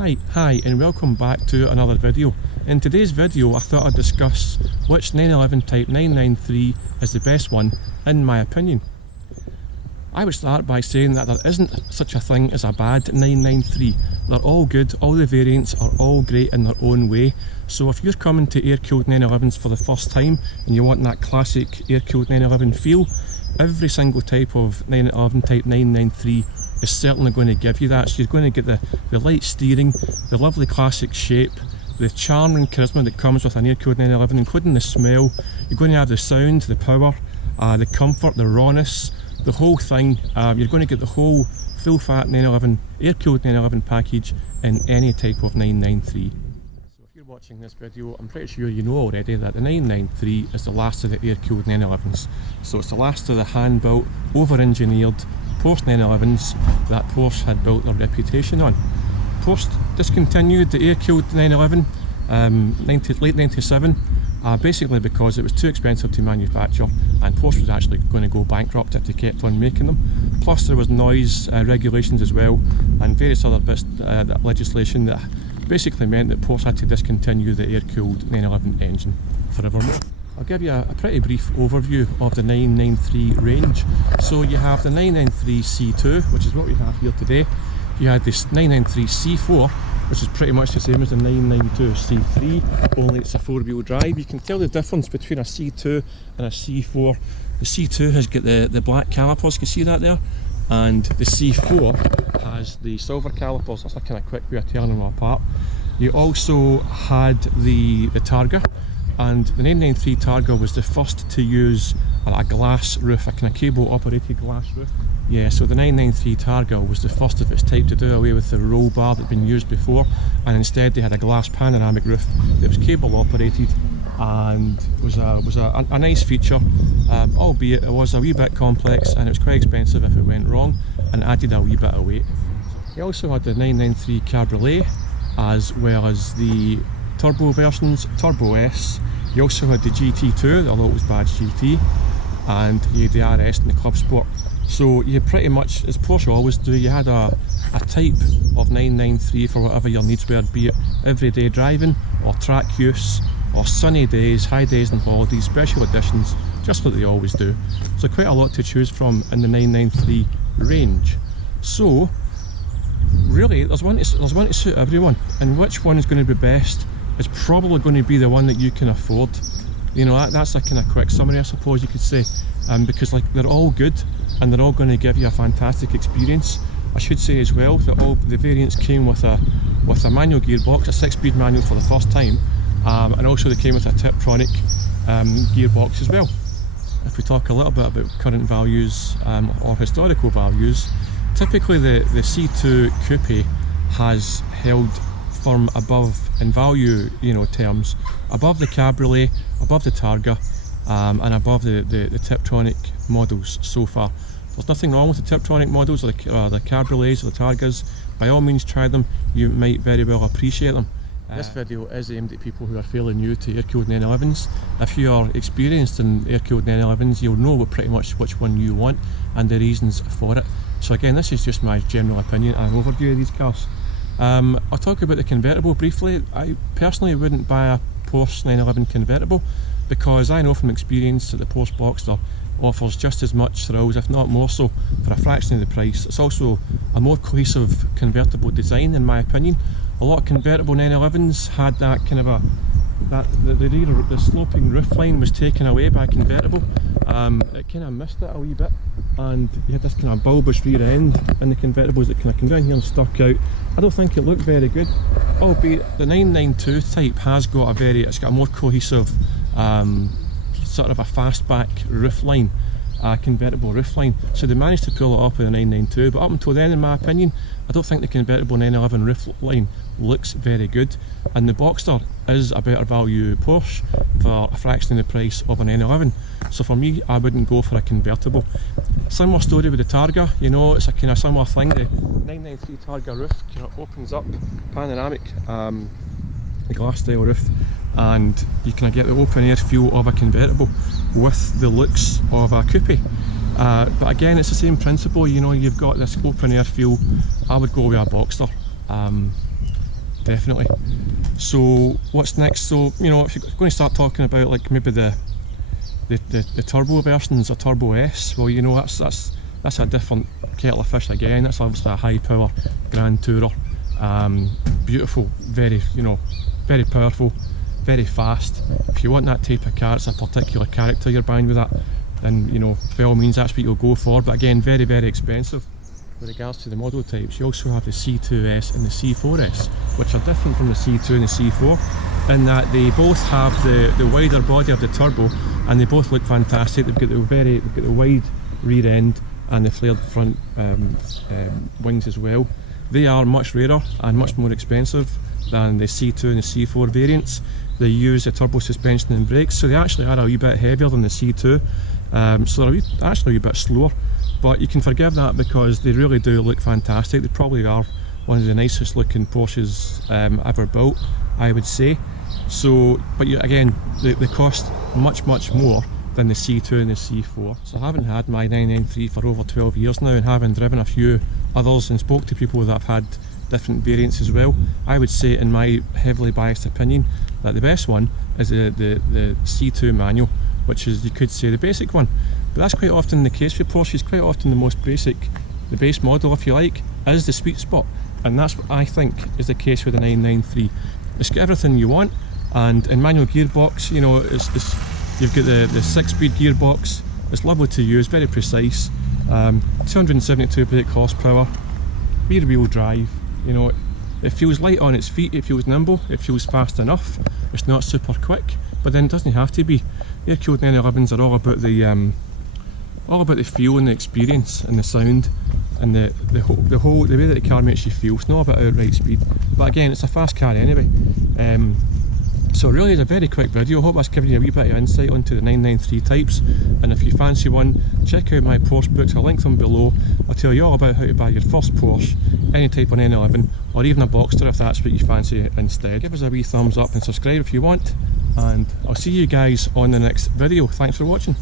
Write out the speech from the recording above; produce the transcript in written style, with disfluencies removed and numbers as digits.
Hi and welcome back to another video. In today's video I thought I'd discuss which 911 Type 993 is the best one in my opinion. I would start by saying that there isn't such a thing as a bad 993. They're all good, all the variants are all great in their own way. So if you're coming to air-cooled 911s for the first time and you want that classic air-cooled 911 feel, every single type of 911 Type 993 is certainly going to give you that. So you're going to get the light steering, the lovely classic shape, the charm and charisma that comes with an air-cooled 911, including the smell. You're going to have the sound, the power, the comfort, the rawness, the whole thing. You're going to get the whole full-fat 911, air-cooled 911 package in any type of 993. So if you're watching this video, I'm pretty sure you know already that the 993 is the last of the air-cooled 911s. So it's the last of the hand-built, over-engineered Porsche 911s that Porsche had built their reputation on. Porsche discontinued the air-cooled 911 late 97, basically because it was too expensive to manufacture and Porsche was actually going to go bankrupt if they kept on making them. Plus there was noise regulations as well and various other bits legislation that basically meant that Porsche had to discontinue the air-cooled 911 engine forevermore. I'll give you a pretty brief overview of the 993 range. So you have the 993 C2, which is what we have here today. You had this 993 C4, which is pretty much the same as the 992 C3, only it's a four-wheel drive. You can tell the difference between a C2 and a C4. The C2 has got the black calipers, you can see that there, and the C4 has the silver calipers. That's a kind of quick way of telling them apart. You also had the Targa, and the 993 Targa was the first to use a glass roof, a kind of cable operated glass roof. Yeah, so the 993 Targa was the first of its type to do away with the roll bar that had been used before, and instead they had a glass panoramic roof that was cable operated and was a nice feature, albeit it was a wee bit complex and it was quite expensive if it went wrong and added a wee bit of weight. You also had the 993 Cabriolet as well as the turbo versions, Turbo S. You also had the GT2, although it was badged GT, and you had the RS and the Club Sport. So you pretty much, as Porsche always do, you had a type of 993 for whatever your needs were, be it everyday driving or track use or sunny days, high days and holidays, special editions, just like they always do. So quite a lot to choose from in the 993 range. So really there's one to suit everyone, and which one is going to be best is probably going to be the one that you can afford. You know, that's a kind of quick summary, I suppose you could say, because like they're all good and they're all going to give you a fantastic experience. I should say as well that all the variants came with a manual gearbox, a 6-speed manual for the first time, and also they came with a Tiptronic gearbox as well. If we talk a little bit about current values or historical values, typically the C2 Coupe has held firm above, in value, you know, terms, above the Cabriolet, above the Targa, and above the Tiptronic models so far. There's nothing wrong with the Tiptronic models or the Cabriolets or the Targas. By all means try them, you might very well appreciate them. This video is aimed at people who are fairly new to air-cooled 911s. If you are experienced in air-cooled 911s, you'll know pretty much which one you want and the reasons for it. So again, this is just my general opinion and overview of these cars. I'll talk about the convertible briefly. I personally wouldn't buy a Porsche 911 convertible because I know from experience that the Porsche Boxster offers just as much thrills, if not more so, for a fraction of the price. It's also a more cohesive convertible design in my opinion. A lot of convertible 911s had that kind of the sloping roof line was taken away by convertible. It kind of missed it a wee bit, and you had this kind of bulbous rear end in the convertibles that kind of came down here and stuck out. I don't think it looked very good, albeit the 992 type has got it's got a more cohesive sort of a fastback roof line, convertible roof line, so they managed to pull it off with the 992, but up until then, in my opinion, I don't think the convertible 911 roof line looks very good, and the Boxster is a better value Porsche for a fraction of the price of a 911. So for me, I wouldn't go for a convertible. Similar story with the Targa, you know, it's a kind of similar thing. The 993 Targa roof kind of opens up, panoramic, the glass style roof, and you kind of get the open air feel of a convertible with the looks of a coupe. But again, it's the same principle, you know, you've got this open air feel. I would go with a Boxster. definitely. So what's next? So, you know, if you're going to start talking about like maybe the turbo versions, or Turbo S, well, you know, that's a different kettle of fish again. That's obviously a high power Grand Tourer, beautiful, very, you know, very powerful, very fast. If you want that type of car, it's a particular character you're buying with that, then, you know, by all means that's what you'll go for, but again, very, very expensive. With regards to the model types, you also have the C2S and the C4S, which are different from the C2 and the C4 in that they both have the wider body of the turbo, and they both look fantastic. They've got the wide rear end and the flared front wings as well. They are much rarer and much more expensive than the C2 and the C4 variants. They use the turbo suspension and brakes, so they actually are a wee bit heavier than the C2, so they're actually a wee bit slower. But you can forgive that because they really do look fantastic. They probably are one of the nicest looking Porsches ever built, I would say. So, but again, they cost much more than the C2 and the C4. So having had my 993 for over 12 years now, and having driven a few others and spoke to people that have had different variants as well, I would say, in my heavily biased opinion, that the best one is the C2 manual, which is, you could say, the basic one. But that's quite often the case with Porsches. Quite often the most basic, the base model, if you like, is the sweet spot, and that's what I think is the case with the 993. It's got everything you want, and in manual gearbox, you know, you've got the 6-speed gearbox. It's lovely to use, very precise. 272 brake horsepower, rear wheel drive. You know, it feels light on its feet, it feels nimble, it feels fast enough. It's not super quick, but then it doesn't have to be. Air-cooled 911s are all about the feel and the experience and the sound and the way that the car makes you feel. It's not about outright speed, but again, it's a fast car anyway. So really, it's a very quick video. I hope that's given you a wee bit of insight onto the 993 types, and if you fancy one, check out my Porsche books. I'll link them below. I'll tell you all about how to buy your first Porsche, any type of 911, or even a Boxster if that's what you fancy instead. Give us a wee thumbs up and subscribe if you want, and I'll see you guys on the next video. Thanks for watching.